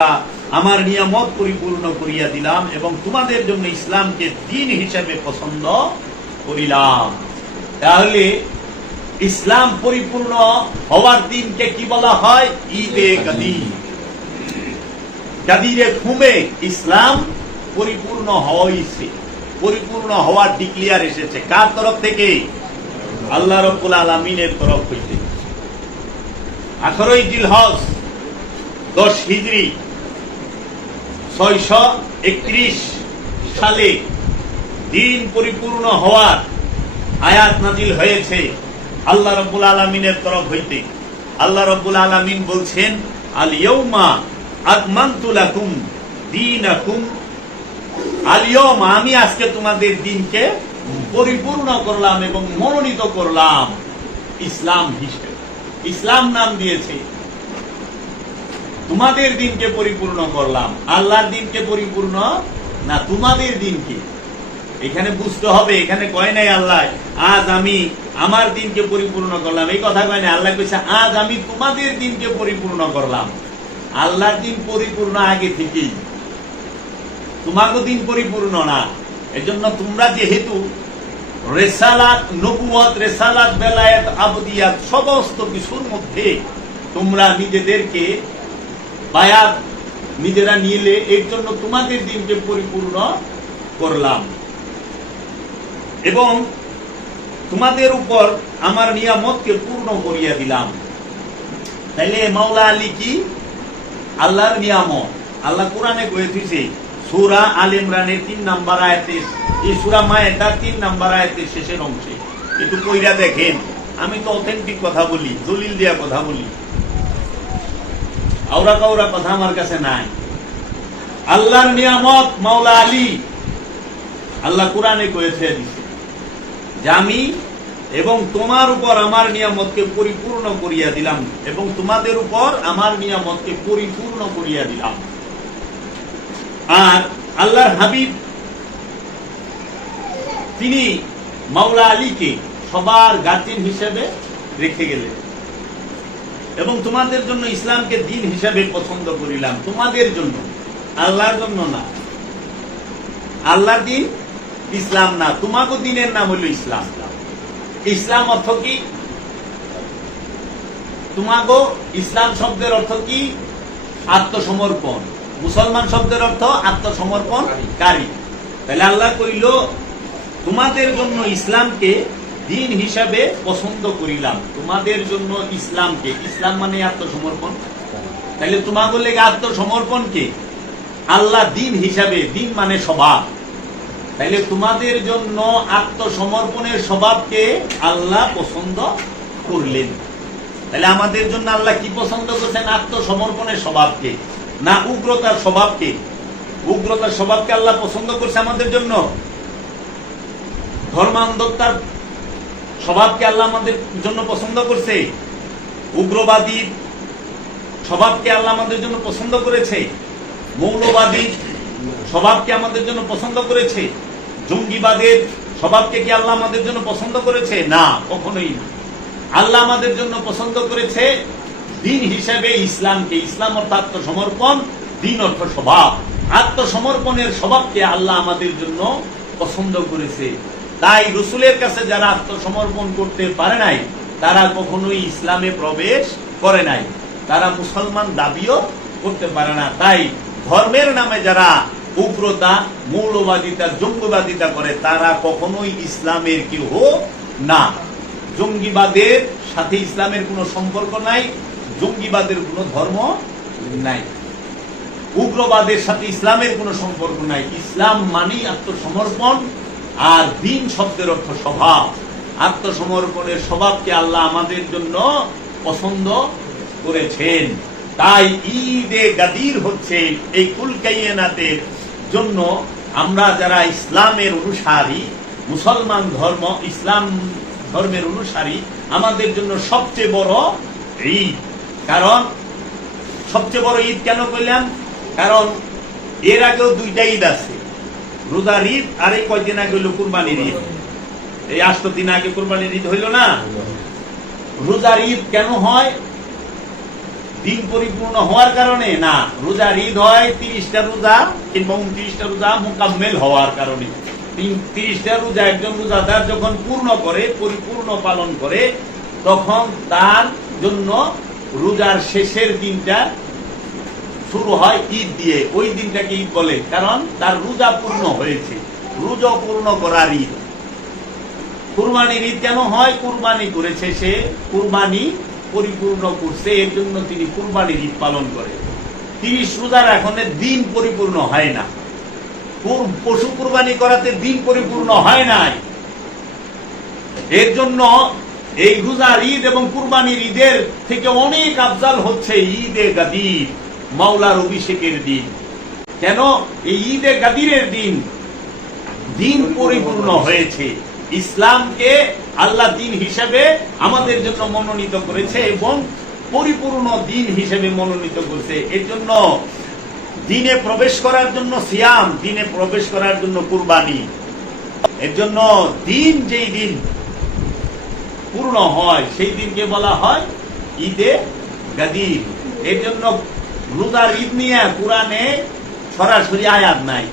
আমার নিয়ামত পরিপূর্ণ করিয়া দিলাম এবং তোমাদের জন্য ইসলামকে দ্বীন হিসেবে পছন্দ করিলাম। তাহলে ইসলাম পরিপূর্ণ হওয়ার দিনকে কি বলা হয়? ঈদে গাদির। গাদিরে খুমে ইসলাম পরিপূর্ণ হয়েছে, পরিপূর্ণ হওয়ার ডিক্লিয়ার এসেছে। কার তরফ থেকে? আল্লাহ রাব্বুল আলামিনের তরফ হইতে। 18 জিলহজ 10 হিজরি 631 সালে দিন পরিপূর্ণ হওয়ার আয়াত নাজিল হয়েছে আল্লাহ রাব্বুল আলামিনের তরফ হইতে। আল্লাহ রাব্বুল আলামিন বলছেন, আল ইয়াউমা আকমালতু লাকুম দীনাকুম। আল ইয়াউমা, আমি আজকে তোমাদের দিনকে পরিপূর্ণ করলাম এবং মনোনীত করলাম ইসলাম হিসেবে। ইসলাম নাম দিয়েছে। তোমাদের দিনকে পরিপূর্ণ করলাম, আল্লাহর দিনকে পরিপূর্ণ না, তোমাদের দিনকে। এখানে বুঝতে হবে, এখানে কয় নাই আল্লাহ আজ আমি আমার দিনকে পরিপূর্ণ করলাম, এই কথা কয় নাই। আল্লাহ কইছে আজ আমি তোমাদের দিনকে পরিপূর্ণ করলাম। আল্লাহর দিন পরিপূর্ণ আগে থেকেই, তোমারও দিন পরিপূর্ণ না। এজন্য তোমরা যেহেতু রেসালাত, নবুয়ত, রেসালাত, বেলায়েত, আবদিয়াত সমস্ত কিছুর মধ্যে তোমরা নিজেদেরকে বায়াত নিজেরা নিলে, এর জন্য তোমাদের দিনকে পরিপূর্ণ করলাম এবং তোমাদের উপর আমার নিয়ামতকে পূর্ণ করিয়া দিলাম। তাইলে মাওলা আলী কি? আল্লাহর নিয়ামত। আল্লাহ কোরআনে কইতেছে সূরা আল ইমরানের 3 নম্বর আয়াতে, এই সূরা মায়েদার 3 নম্বর আয়াতের শেষের অংশে একটু কইরা দেখেন। আমি তো অথেন্টিক কথা বলি, দলিল দিয়া কথা বলি, আওরা কাউরা কথা আমার কাছে নাই। আল্লাহর নিয়ামত মাওলা আলী, আল্লাহ কোরআনে কয়েছে দিছে যে আমি এবং তোমার উপর আমার নিয়ামতকে পরিপূর্ণ করিয়া দিলাম এবং তোমাদের উপর আমার নিয়ামতকে পরিপূর্ণ করিয়া দিলাম। আর আল্লাহর হাবিব তিনি মাওলা আলীকে সবার গার্জিয়ান হিসেবে রেখে গেলেন এবং তোমাদের জন্য ইসলামকে দিন হিসাবে পছন্দ করিলাম। তোমাদের জন্য, আল্লাহর জন্য না। আল্লাহর দিন ইসলাম না, তোমাকে দিনের নাম হলো ইসলাম। ইসলাম অর্থ কি? তোমাকে ইসলাম শব্দের অর্থ কি? আত্মসমর্পণ। মুসলমান শব্দের অর্থ আত্মসমর্পণকারী। তাহলে আল্লাহ কইল তোমাদের জন্য ইসলামকে দিন হিসাবে পছন্দ করিলাম। তোমাদের জন্য ইসলামকে, ইসলাম মানে আত্মসমর্পণ। তাহলে তোমাকে লেগে আত্মসমর্পণকে আল্লাহ দিন হিসাবে, দিন মানে স্বভাব, তাইলে তোমাদের জন্য আত্মসমর্পণের স্বভাবকে আল্লাহ পছন্দ করলেন। তাহলে আমাদের জন্য আল্লাহ কি পছন্দ করছেন? আত্মসমর্পণের স্বভাবকে, না উগ্রতার স্বভাবকে। উগ্রতার স্বভাবকে আল্লাহ পছন্দ করছে আমাদের জন্য। ধর্মান্ধতার স্বভাবকে আল্লাহ আমাদের জন্য পছন্দ করছে। উগ্রবাদী স্বভাবকে আল্লাহ আমাদের জন্য পছন্দ করেছে। মৌলবাদী স্বভাবকে আমাদের জন্য পছন্দ করেছে। জঙ্গিবাদের স্বভাবকে কি আল্লাহ আমাদের জন্য পছন্দ করেছে? না, কখনোই না। আল্লাহ আমাদের জন্য পছন্দ করেছে দিন হিসেবে ইসলামকে। ইসলাম অর্থ আত্মসমর্পণ, দিন অর্থ স্বভাব। আত্মসমর্পণের স্বভাবকে আল্লাহ আমাদের জন্য পছন্দ করেছে। তাই রসুলের কাছে যারা আত্মসমর্পণ করতে পারে নাই তারা কখনোই ইসলামে প্রবেশ করে নাই, তারা মুসলমান দাবিও করতে পারে না। তাই ধর্মের নামে যারা উগ্রতা, মৌলবাদিতা, জঙ্গিবাদিতা করে তারা কখনোই ইসলামের কেউ না। জঙ্গিবাদের সাথে ইসলামের কোনো সম্পর্ক নাই, জঙ্গিবাদের কোনো ধর্ম নাই, উগ্রবাদের সাথে ইসলামের কোনো সম্পর্ক নাই। ইসলাম মানেই আত্মসমর্পণ, আর দিন শব্দের অর্থ স্বভাব। আত্মসমর্পণের স্বভাবকে আল্লাহ আমাদের জন্য পছন্দ করেছেন। তাই ঈদে গাদির হচ্ছে এই কুল কায়নাতের জন্য আমরা যারা ইসলামের অনুসারী, মুসলমান ধর্ম, ইসলাম ধর্মের অনুসারী, আমাদের জন্য সবচেয়ে বড় ঈদ। কারণ সবচেয়ে বড় ঈদ কেন বললাম? কারণ এর আগেও 2টা ঈদ আছে, রোজার ঈদ আর এই কয়দিন আগে হইল কুরবানির ঈদ। এই 8 দিন আগে কুরবানির ঈদ হইল না। রোজার ঈদ কেন হয়? দিন পরিপূর্ণ হওয়ার কারণে না, রোজার ঈদ হয় 30টা রোজা কিংবা 29টা রোজা মোকাম্মেল হওয়ার কারণে। 30টা রোজা একজন রোজাদার যখন পূর্ণ করে, পরিপূর্ণ পালন করে, তখন তার জন্য রোজার শেষের দিনটা শুরু হয় ঈদ দিয়ে। ওই দিনটাকে ঈদ বলে, কারণ তার রোজা পূর্ণ হয়েছে। রোজা পূর্ণ করার ঈদ। কুরবানির ঈদ কেন হয়? কুরবানি করেছে সে, কুরবানি পরিপূর্ণ করছে, এর জন্য তিনি কুরবানির ঈদ পালন করে। 30 রোজার এখন দিন পরিপূর্ণ হয় না। পশু কুরবানি করাতে দিন পরিপূর্ণ হয় নাই। এর জন্য এই রোজার ঈদ এবং কুরবানির ঈদের থেকে অনেক আফজাল হচ্ছে ঈদে গাদির, মাওলার অভিষেকের দিন। কেন? এই ঈদে গাদিরের দিন দিন পরিপূর্ণ হয়েছে। ইসলামকে আল্লাহ দিন হিসেবে আমাদের জন্য মনোনীত করেছে এবং পরিপূর্ণ দিন হিসেবে মনোনীত করেছে। এর জন্য দিনে প্রবেশ করার জন্য সিয়াম, দিনে প্রবেশ করার জন্য কুরবানি। এর জন্য দিন যেই দিন পূর্ণ হয় সেই দিনকে বলা হয় ঈদে গাদির। এর জন্য রোজার ঈদ নিয়ে কুরআনে সরাসরি আয়াত নাই।